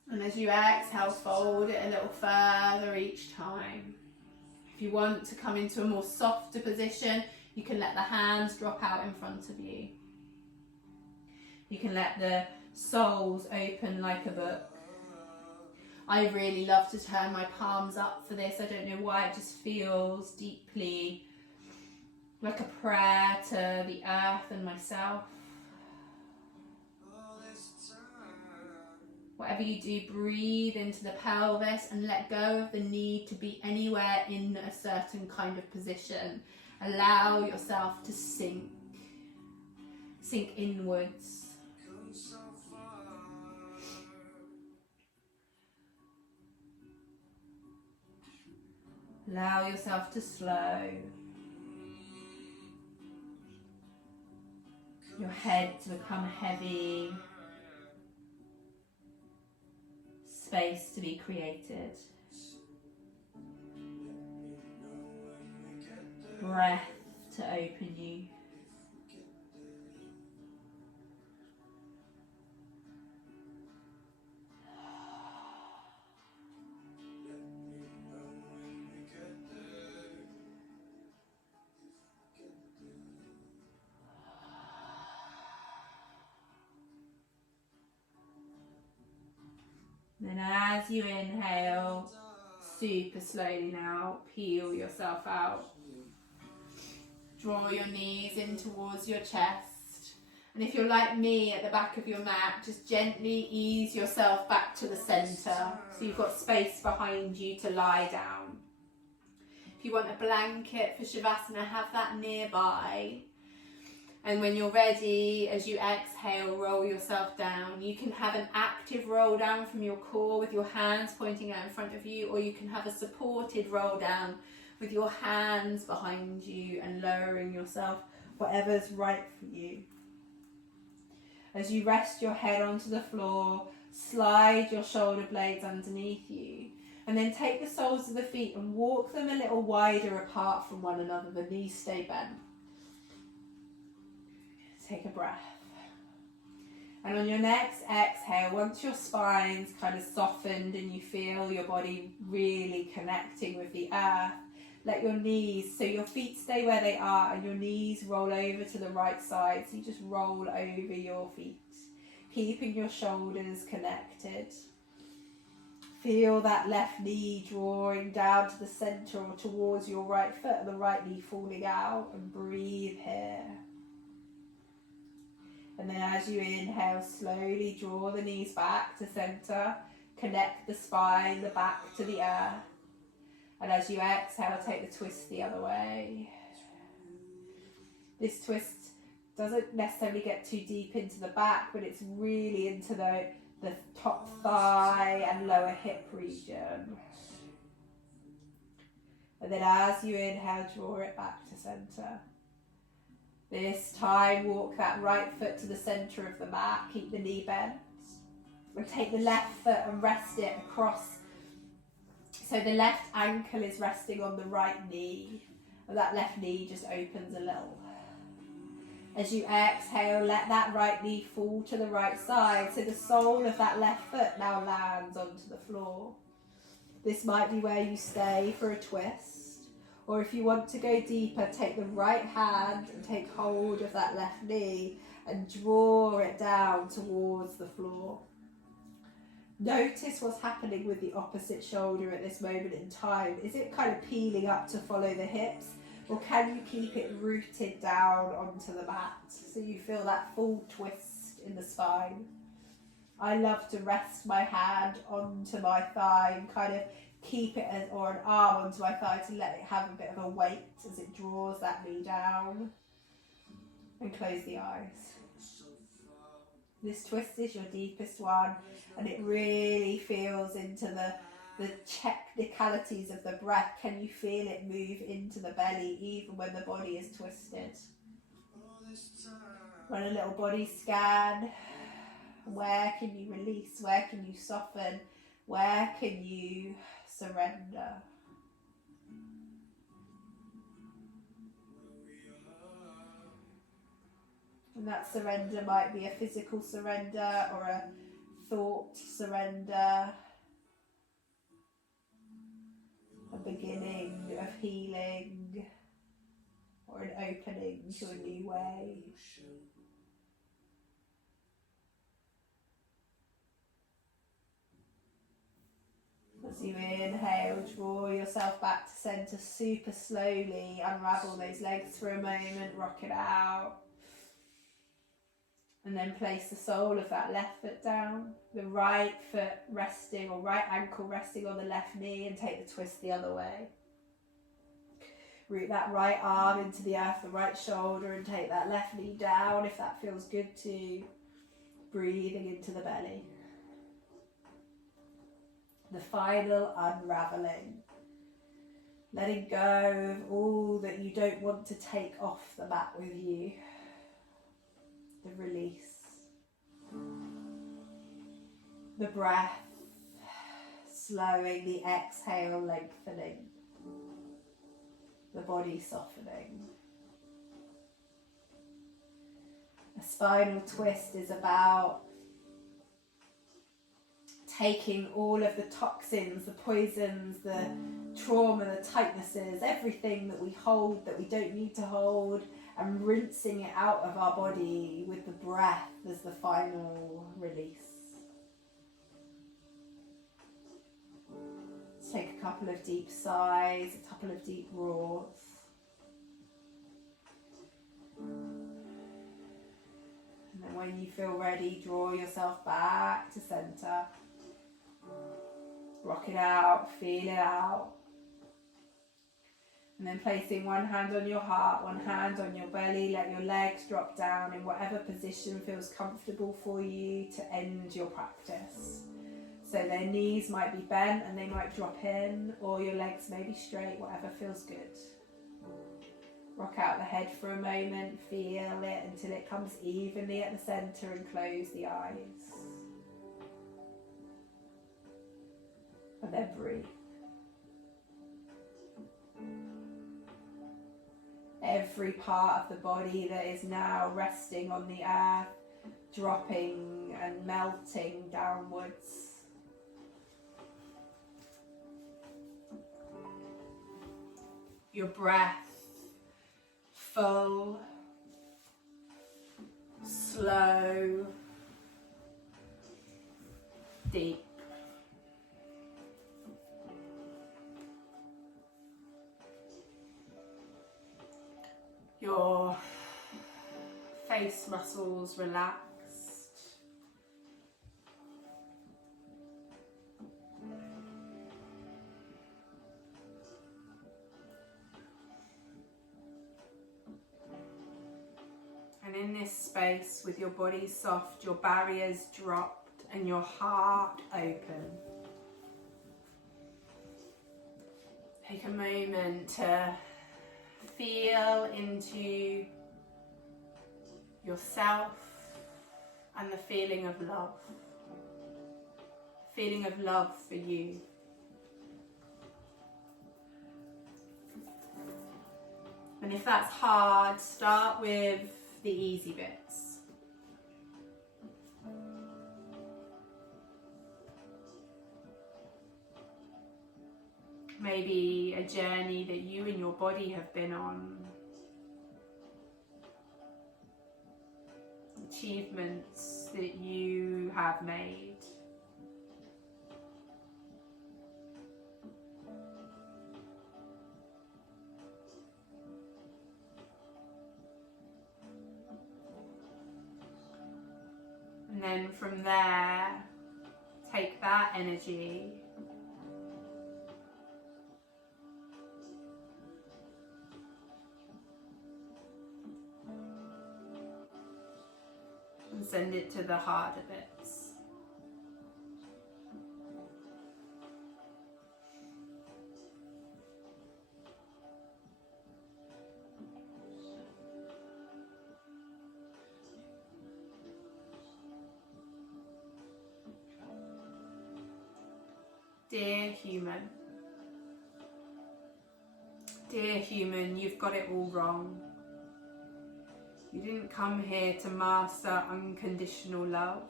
And as you exhale, fold it a little further each time. If you want to come into a more softer position, you can let the hands drop out in front of you. You can let the soles open like a book. I really love to turn my palms up for this. I don't know why, it just feels deeply like a prayer to the earth and myself. Whatever you do, breathe into the pelvis and let go of the need to be anywhere in a certain kind of position. Allow yourself to sink inwards. Allow yourself to slow. Your head to become heavy. Space to be created. breath to open you. Then as you inhale, super slowly now, peel yourself out. Draw your knees in towards your chest. And if you're like me at the back of your mat, just gently ease yourself back to the centre so you've got space behind you to lie down. If you want a blanket for Shavasana, have that nearby. And when you're ready, as you exhale, roll yourself down. You can have an active roll down from your core with your hands pointing out in front of you, or you can have a supported roll down with your hands behind you and lowering yourself, whatever's right for you. As you rest your head onto the floor, slide your shoulder blades underneath you, and then take the soles of the feet and walk them a little wider apart from one another. The knees stay bent. Take a breath. And on your next exhale, once your spine's kind of softened and you feel your body really connecting with the earth, let your knees, so your feet stay where they are and your knees roll over to the right side. So you just roll over your feet, keeping your shoulders connected. Feel that left knee drawing down to the centre or towards your right foot and the right knee falling out, and breathe here. And then as you inhale, slowly draw the knees back to centre, connect the spine, the back to the earth. And as you exhale, take the twist the other way. This twist doesn't necessarily get too deep into the back, but it's really into the top thigh and lower hip region. And then as you inhale, draw it back to centre. This time, walk that right foot to the centre of the mat, keep the knee bent. And take the left foot and rest it across. So the left ankle is resting on the right knee, and that left knee just opens a little. As you exhale, let that right knee fall to the right side, so the sole of that left foot now lands onto the floor. This might be where you stay for a twist. Or if you want to go deeper, take the right hand and take hold of that left knee and draw it down towards the floor. Notice what's happening with the opposite shoulder at this moment in time. Is it kind of peeling up to follow the hips? Or can you keep it rooted down onto the mat so you feel that full twist in the spine? I love to rest my hand onto my thigh and kind of keep it as, or an arm onto my thigh to let it have a bit of a weight as it draws that knee down. And close the eyes. This twist is your deepest one, and it really feels into the technicalities of the breath. Can you feel it move into the belly even when the body is twisted? Run a little body scan. Where can you release? Where can you soften? Where can you surrender? And that surrender might be a physical surrender or a thought surrender, a beginning of healing or an opening to a new way. As you inhale, draw yourself back to centre super slowly, unravel those legs for a moment, rock it out. And then place the sole of that left foot down, the right foot resting or right ankle resting on the left knee, and take the twist the other way. Root that right arm into the earth, the right shoulder, and take that left knee down if that feels good to you. Breathing into the belly. The final unravelling. Letting go of all that you don't want to take off the mat with you. The release. The breath. Slowing, the exhale lengthening. the body softening. A spinal twist is about taking all of the toxins, the poisons, the trauma, the tightnesses, everything that we hold that we don't need to hold, and rinsing it out of our body with the breath as the final release. Let's take a couple of deep sighs, a couple of deep roars. And then when you feel ready, draw yourself back to center. Rock it out, feel it out. And then placing one hand on your heart, one hand on your belly, let your legs drop down in whatever position feels comfortable for you to end your practice. So their knees might be bent and they might drop in, or your legs may be straight, whatever feels good. Rock out the head for a moment, feel it until it comes evenly at the center, and close the eyes. And then breathe. Every part of the body that is now resting on the earth, dropping and melting downwards. Your breath, full, slow, deep. Your face muscles relaxed. And in this space, with your body soft, your barriers dropped, and your heart open. Take a moment to feel into yourself and the feeling of love. Feeling of love for you. And if that's hard, start with the easy bits. Maybe a journey that you and your body have been on. Achievements that you have made. And then from there, take that energy and send it to the harder bits. Dear human, you've got it all wrong. You didn't come here to master unconditional love.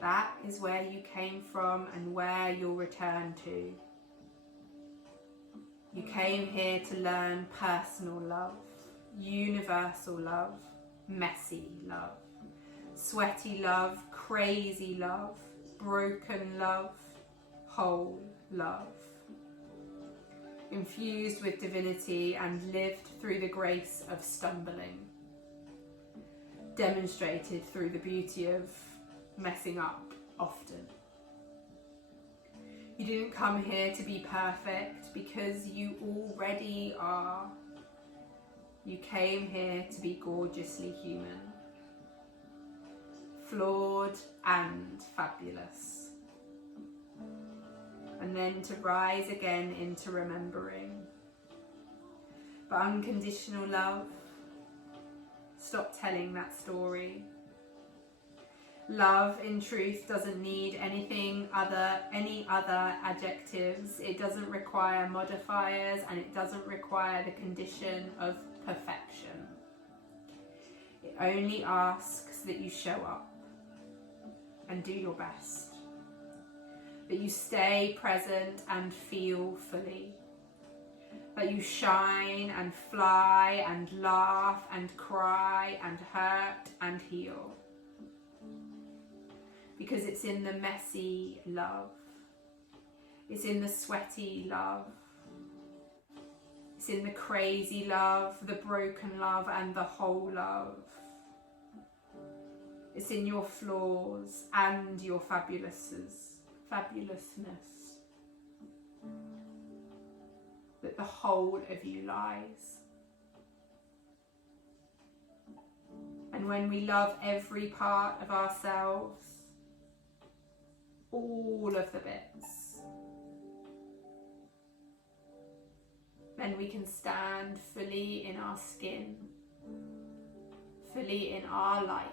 That is where you came from and where you'll return to. You came here to learn personal love, universal love, messy love, sweaty love, crazy love, broken love, whole love. Infused with divinity and lived through the grace of stumbling. Demonstrated through the beauty of messing up often. You didn't come here to be perfect because you already are. You came here to be gorgeously human. Flawed and fabulous. And then to rise again into remembering. But unconditional love, stop telling that story. Love, in truth, doesn't need any other adjectives. It doesn't require modifiers, and it doesn't require the condition of perfection. It only asks that you show up and do your best, that you stay present and feel fully, that you shine and fly and laugh and cry and hurt and heal. Because it's in the messy love, it's in the sweaty love, it's in the crazy love, the broken love, and the whole love. It's in your flaws and your fabulousness that the whole of you lies. And when we love every part of ourselves, all of the bits, then we can stand fully in our skin, fully in our light,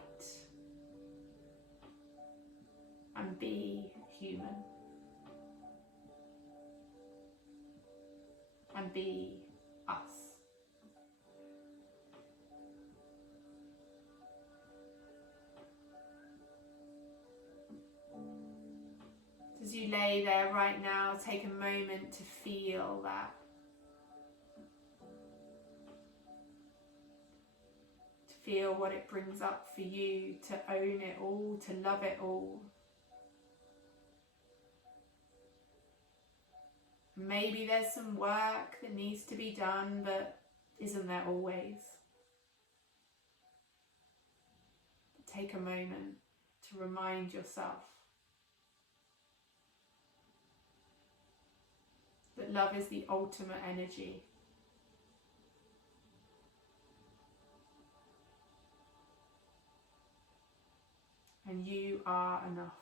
and be human, and be us. As you lay there right now, take a moment to feel that. To feel what it brings up for you, to own it all, to love it all. Maybe there's some work that needs to be done, but isn't there always? Take a moment to remind yourself that love is the ultimate energy. And you are enough.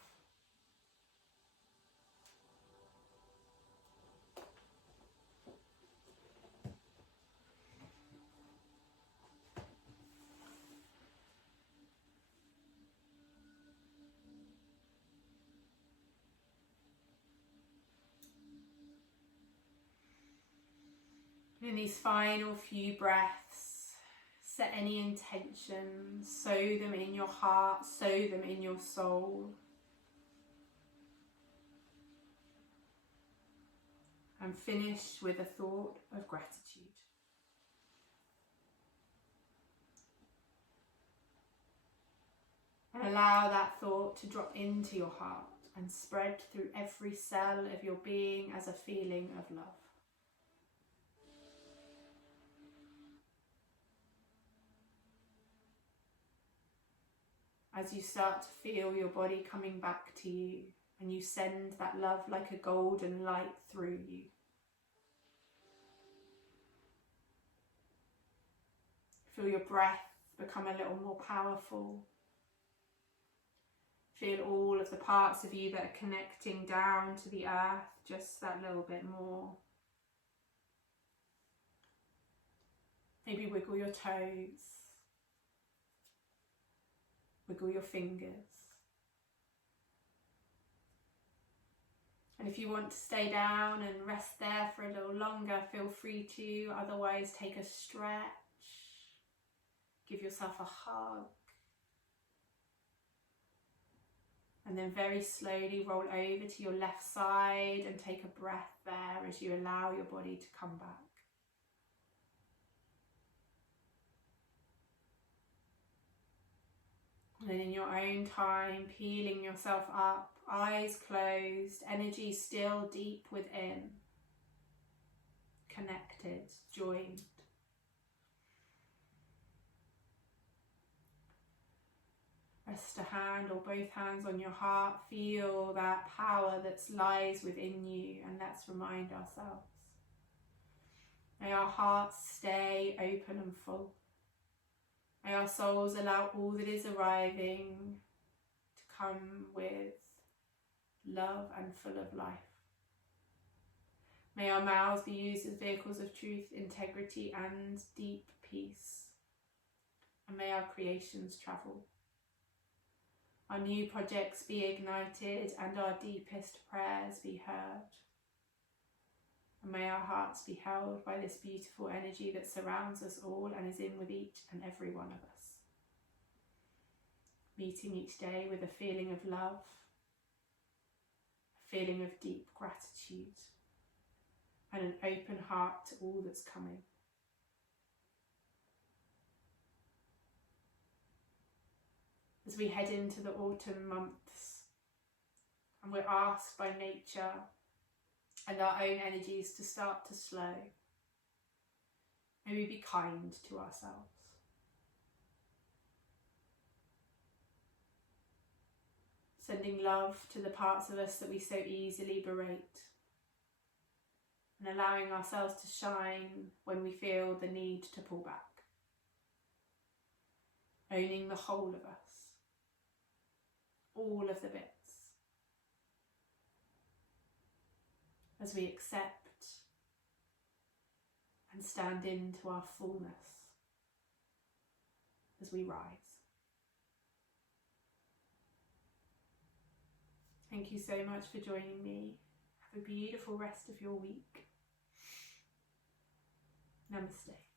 In these final few breaths, set any intentions, sow them in your heart, sow them in your soul. And finish with a thought of gratitude. And allow that thought to drop into your heart and spread through every cell of your being as a feeling of love. As you start to feel your body coming back to you, and you send that love like a golden light through you. Feel your breath become a little more powerful. Feel all of the parts of you that are connecting down to the earth just that little bit more. Maybe wiggle your toes. Wiggle your fingers. And if you want to stay down and rest there for a little longer, feel free to. Otherwise, take a stretch. Give yourself a hug. And then very slowly roll over to your left side and take a breath there as you allow your body to come back. And then in your own time, peeling yourself up, eyes closed, energy still deep within, connected, joined. Rest a hand or both hands on your heart, feel that power that lies within you, and let's remind ourselves. May our hearts stay open and full. May our souls allow all that is arriving to come with love and full of life. May our mouths be used as vehicles of truth, integrity and deep peace. And may our creations travel. our new projects be ignited, and our deepest prayers be heard. And may our hearts be held by this beautiful energy that surrounds us all and is in with each and every one of us. Meeting each day with a feeling of love, a feeling of deep gratitude, and an open heart to all that's coming. As we head into the autumn months, and we're asked by nature and our own energies to start to slow, may we be kind to ourselves. Sending love to the parts of us that we so easily berate, and allowing ourselves to shine when we feel the need to pull back. Owning the whole of us, all of the bits, as we accept and stand into our fullness as we rise. Thank you so much for joining me. Have a beautiful rest of your week. Namaste.